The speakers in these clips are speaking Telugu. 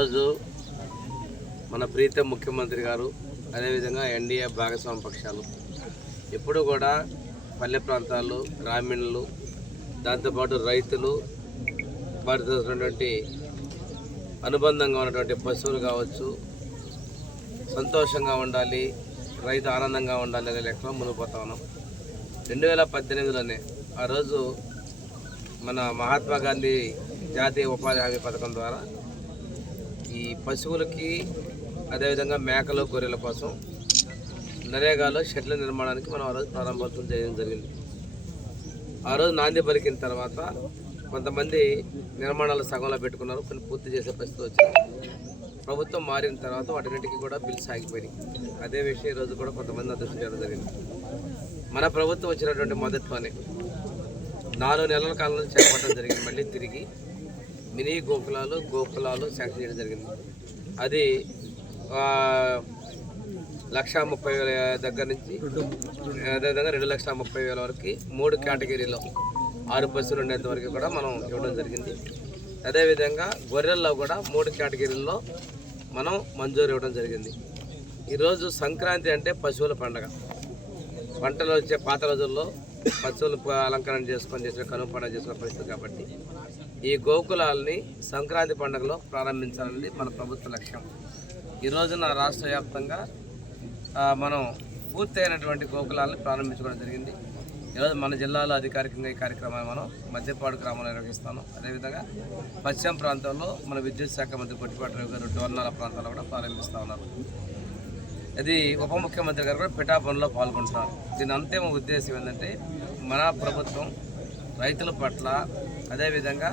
ఈరోజు మన ప్రీతం ముఖ్యమంత్రి గారు అదేవిధంగా ఎన్డీఏ భాగస్వామ్య పక్షాలు ఎప్పుడు కూడా పల్లె ప్రాంతాలు గ్రామీణులు దాంతోపాటు రైతులు వాటితో ఉన్నటువంటి అనుబంధంగా ఉన్నటువంటి పశువులు కావచ్చు సంతోషంగా ఉండాలి, రైతు ఆనందంగా ఉండాలి అనే లెక్కలో మునిగిపోతా ఉన్నాం. 2018లోనే ఆ రోజు మన మహాత్మా గాంధీ జాతీయ ఉపాధి హామీ పథకం ద్వారా ఈ పశువులకి అదేవిధంగా మేకలు గొర్రెల కోసం నరేగాలో షెడ్ల నిర్మాణానికి మనం ఆ రోజు ప్రారంభోత్సవం చేయడం జరిగింది. ఆ రోజు నాంది పలికిన తర్వాత కొంతమంది నిర్మాణాలు సగంలో పెట్టుకున్నారు, కొన్ని పూర్తి చేసే పరిస్థితి వచ్చింది. ప్రభుత్వం మారిన తర్వాత వాటిన్నింటికి కూడా బిల్స్ ఆగిపోయినాయి. అదే విషయం ఈరోజు కూడా కొంతమంది అదృష్టం చేయడం జరిగింది. మన ప్రభుత్వం వచ్చినటువంటి మొదట్లోనే 4 నెలల కాలంలో చేపట్టడం జరిగింది. మళ్ళీ తిరిగి మినీ గోకులాలు శాంక్షన్ చేయడం జరిగింది. అది 1,30,000 దగ్గర నుంచి అదేవిధంగా 2,30,000 వరకు 3 కేటగిరీలో 6 బస్సులు ఉండేంత వరకు కూడా మనం ఇవ్వడం జరిగింది. అదేవిధంగా గొర్రెల్లో కూడా 3 కేటగిరీల్లో మనం మంజూరు ఇవ్వడం జరిగింది. ఈరోజు సంక్రాంతి అంటే పశువుల పండుగ. పంటలు వచ్చే పాత రోజుల్లో పశువులు అలంకరణ చేసుకొని చేసిన కనుమ పండుగ చేసుకునే పరిస్థితి కాబట్టి ఈ గోకులాలని సంక్రాంతి పండుగలో ప్రారంభించాలనేది మన ప్రభుత్వ లక్ష్యం. ఈ రోజున రాష్ట్ర వ్యాప్తంగా మనం పూర్తయినటువంటి గోకులాలని ప్రారంభించుకోవడం జరిగింది. ఈరోజు మన జిల్లాలో అధికారికంగా ఈ కార్యక్రమాన్ని మనం మధ్యపాడు గ్రామంలో నిర్వహిస్తాను. అదేవిధంగా పశ్చిమ ప్రాంతంలో మన విద్యుత్ శాఖ మంత్రి కొట్టిపాటి రవి గారు డోర్నాల ప్రాంతాల్లో కూడా ప్రారంభిస్తూ ఉన్నారు. ఇది ఉప ముఖ్యమంత్రి గారు కూడా పిఠాపురంలో పాల్గొంటున్నారు. దీని అంతిమ ఉద్దేశం ఏంటంటే మన ప్రభుత్వం రైతుల పట్ల అదేవిధంగా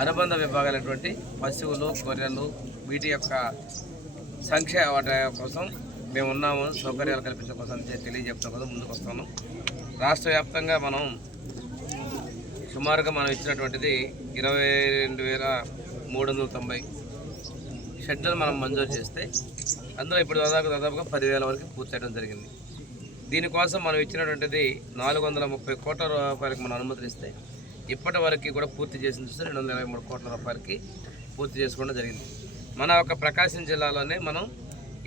అనుబంధ విభాగాలైనటువంటి పశువులు గొర్రెలు వీటి యొక్క సంక్షేమ వాటి కోసం మేము ఉన్నాము, సౌకర్యాలు కల్పించడం కోసం తెలియజెప్పడం కోసం ముందుకు వస్తున్నాం. రాష్ట్ర వ్యాప్తంగా మనం సుమారుగా మనం ఇచ్చినటువంటిది 22,390 షెడ్లను మనం మంజూరు చేస్తే అందులో ఇప్పుడు దాదాపుగా 10,000 వరకు పూర్తి చేయడం జరిగింది. దీనికోసం మనం ఇచ్చినటువంటిది 430 కోట్ల రూపాయలకి మనం అనుమతులు ఇస్తే ఇప్పటి వరకు కూడా పూర్తి చేసిన చూస్తే 223 కోట్ల రూపాయలకి పూర్తి చేసుకోవడం జరిగింది. మన ఒక ప్రకాశం జిల్లాలోనే మనం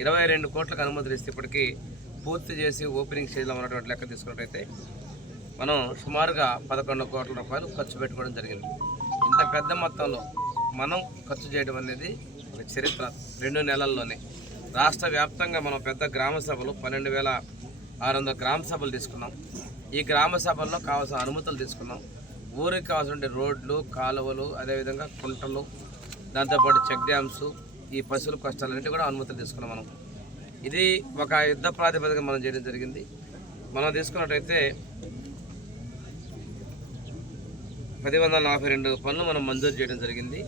22 కోట్లకు అనుమతులు ఇస్తే ఇప్పటికీ పూర్తి చేసి ఓపెనింగ్ స్టేజ్లో ఉన్నటువంటి లెక్క తీసుకున్నట్టయితే మనం సుమారుగా 11 కోట్ల రూపాయలు ఖర్చు పెట్టుకోవడం జరిగింది. ఇంత పెద్ద మొత్తంలో మనం ఖర్చు చేయడం అనేది ఒక చరిత్ర. 2 నెలల్లోనే రాష్ట్ర వ్యాప్తంగా మనం పెద్ద గ్రామ సభలు 12,600 గ్రామ సభలు తీసుకున్నాం. ఈ గ్రామ సభల్లో కావాల్సిన అనుమతులు తీసుకున్నాం. ఊరికి కావాల్సిన రోడ్లు, కాలువలు, అదేవిధంగా కుంటలు, దాంతోపాటు చెక్ డ్యామ్స్, ఈ పశువుల కష్టాలన్నింటి కూడా అనుమతులు తీసుకున్నాం. మనం ఇది ఒక యుద్ధ ప్రాతిపదిక మనం చేయడం జరిగింది. మనం తీసుకున్నట్టయితే 1042 పనులు మనం మంజూరు చేయడం జరిగింది.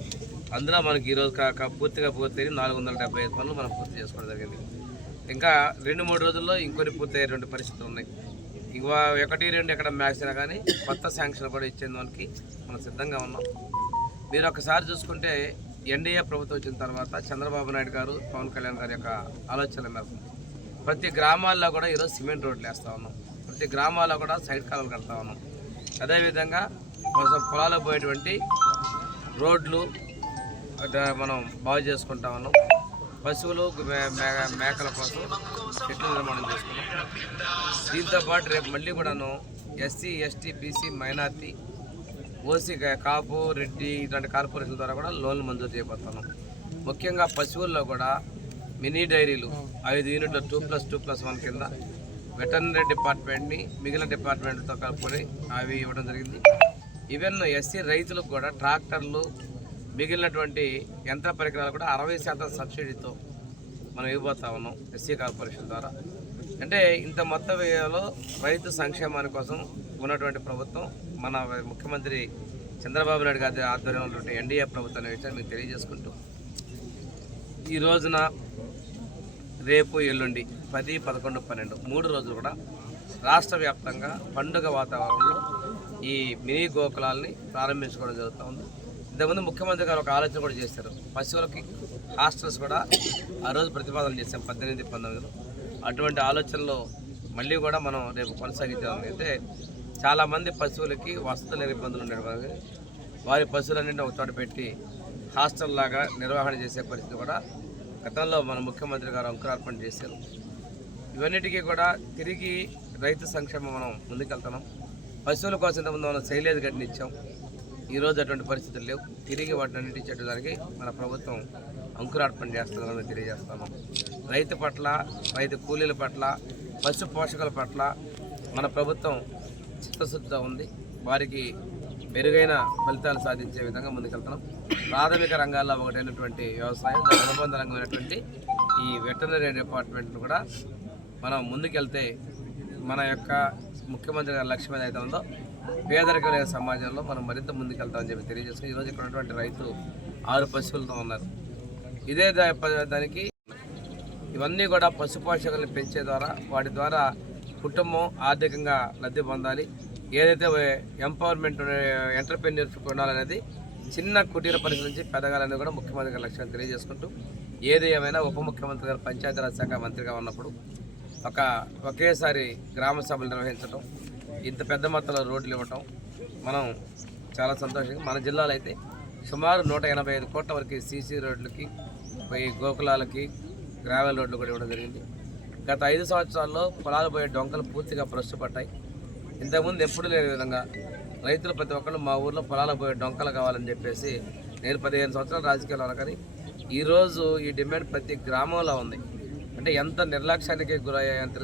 అందులో మనకి ఈరోజు పూర్తిగా పూర్తయి 475 పనులు మనం పూర్తి చేసుకోవడం జరిగింది. ఇంకా 2-3 రోజుల్లో ఇంకొన్ని పూర్తయ్యేటువంటి పరిస్థితులు ఉన్నాయి. ఇంకా 1-2 ఎక్కడ మ్యాక్స్ అయినా కానీ కొత్త శాంక్షన్ కూడా ఇచ్చేందుకు మనం సిద్ధంగా ఉన్నాం. మీరు ఒకసారి చూసుకుంటే ఎన్డీఏ ప్రభుత్వం వచ్చిన తర్వాత చంద్రబాబు నాయుడు గారు, పవన్ కళ్యాణ్ గారి యొక్క ఆలోచనల మేరకు ప్రతి గ్రామాల్లో కూడా ఈరోజు సిమెంట్ రోడ్లు వేస్తూ ఉన్నాం. ప్రతి గ్రామాల్లో కూడా సైడ్ కాలువలు కడతా ఉన్నాం. అదేవిధంగా పొలాలకు పోయేటువంటి రోడ్లు మనం బాగు చేసుకుంటా ఉన్నాం. పశువులు మేకల కోసం చెట్లు నిర్మాణం చేసుకున్నాం. దీంతోపాటు రేపు మళ్ళీ కూడాను SC, ST, BC, minority, OC, Kapu, Reddy ఇట్లాంటి కార్పొరేషన్ ద్వారా కూడా లోన్లు మంజూరు చేయబోతున్నాం. ముఖ్యంగా పశువుల్లో కూడా మినీ డైరీలు 5 యూనిట్లు 2+2+1 కింద వెటర్నరీ డిపార్ట్మెంట్ని మిగిలిన డిపార్ట్మెంట్తో కలుపుకొని అవి ఇవ్వడం జరిగింది. ఈవెన్ ఎస్సీ రైతులకు కూడా ట్రాక్టర్లు మిగిలినటువంటి యంత్ర పరికరాలు కూడా 60% సబ్సిడీతో మనం ఇవ్వబోతా ఉన్నాం ఎస్సీ కార్పొరేషన్ ద్వారా. అంటే ఇంత మొత్తం వ్యయంలో రైతు సంక్షేమాని కోసం ఉన్నటువంటి ప్రభుత్వం మన ముఖ్యమంత్రి చంద్రబాబు నాయుడు గారి ఆధ్వర్యంలో ఉన్నటువంటి ఎన్డీఏ ప్రభుత్వం అనే విషయాన్ని మీకు తెలియజేసుకుంటూ ఈ రోజున రేపు ఎల్లుండి 10, 11, 12 3 రోజులు కూడా రాష్ట్ర వ్యాప్తంగా పండుగ వాతావరణంలో ఈ మినీ గోకులాలని ప్రారంభించుకోవడం జరుగుతూ ఉంది. ఇంతకుముందు ముఖ్యమంత్రి గారు ఒక ఆలోచన కూడా చేశారు. పశువులకి హాస్టల్స్ కూడా ఆ రోజు ప్రతిపాదన చేశాం 18, 19లో. అటువంటి ఆలోచనలో మళ్ళీ కూడా మనం రేపు కొనసాగించాం. అయితే చాలామంది పశువులకి వసతులు ఇబ్బందులు ఉండేవి. వారి పశువులన్నింటినీ ఒక చోట పెట్టి హాస్టల్ లాగా నిర్వహణ చేసే పరిస్థితి కూడా గతంలో మన ముఖ్యమంత్రి గారు అంకురార్పణ చేశారు. ఇవన్నిటికీ కూడా తిరిగి రైతు సంక్షేమం మనం ముందుకెళ్తున్నాం. పశువుల కోసం ఇంతకుముందు మనం శైలేజ్ గడ్డిని ఇచ్చాం. ఈరోజు అటువంటి పరిస్థితులు లేవు. తిరిగి వాటిని ఇచ్చేటానికి మన ప్రభుత్వం అంకురార్పణ చేస్తుందని తెలియజేస్తున్నాం. రైతు పట్ల, రైతు కూలీల పట్ల, పశు పోషకుల పట్ల మన ప్రభుత్వం చిత్తశుద్ధితో ఉంది. వారికి మెరుగైన ఫలితాలు సాధించే విధంగా ముందుకెళ్తున్నాం. ప్రాథమిక రంగాల్లో ఒకటైనటువంటి వ్యవసాయం, దాని అనుబంధ రంగమైనటువంటి ఈ వెటర్నరీ డిపార్ట్మెంట్ను కూడా మనం ముందుకెళ్తే మన యొక్క ముఖ్యమంత్రి గారి లక్ష్యం ఏదైతే ఉందో పేదరిక లేని సమాజంలో మనం మరింత ముందుకెళ్తామని చెప్పి తెలియజేసుకుని ఈరోజు ఇక్కడ ఉన్నటువంటి రైతు 6 పశువులతో ఉన్నారు. ఇదే దానికి ఇవన్నీ కూడా పశు పోషకులను పెంచే ద్వారా వాటి ద్వారా కుటుంబం ఆర్థికంగా లబ్ధి పొందాలి. ఏదైతే ఎంపవర్మెంట్ ఎంటర్‌ప్రెన్యూర్‌షిప్ ఉండాలనేది చిన్న కుటీర పరిస్థితి నుంచి పెదగాలనేది కూడా ముఖ్యమంత్రి గారి లక్ష్యం తెలియజేసుకుంటూ, ఏది ఏమైనా ఉప ముఖ్యమంత్రి గారు పంచాయతీరాజ్ శాఖ మంత్రిగా ఉన్నప్పుడు ఒకేసారి గ్రామ సభలు నిర్వహించడం, ఇంత పెద్ద మొత్తంలో రోడ్లు ఇవ్వటం మనం చాలా సంతోషంగా. మన జిల్లాలో అయితే సుమారు 185 కోట్ల వరకు సీసీ రోడ్లకి, గోకులాలకి, గ్రావెల్ రోడ్లు కూడా ఇవ్వడం జరిగింది. గత 5 సంవత్సరాల్లో పొలాలు పోయే డొంకలు పూర్తిగా భ్రష్టుపట్టాయి. ఇంతకుముందు ఎప్పుడు లేని విధంగా రైతులు ప్రతి ఒక్కళ్ళు మా ఊర్లో పొలాలు పోయే డొంకలు కావాలని చెప్పేసి నేను 15 సంవత్సరాలు రాజకీయాలు ఉన్నా కానీ ఈరోజు ఈ డిమాండ్ ప్రతి గ్రామంలో ఉంది. అంటే ఎంత నిర్లక్ష్యానికి గురయ్యాయంత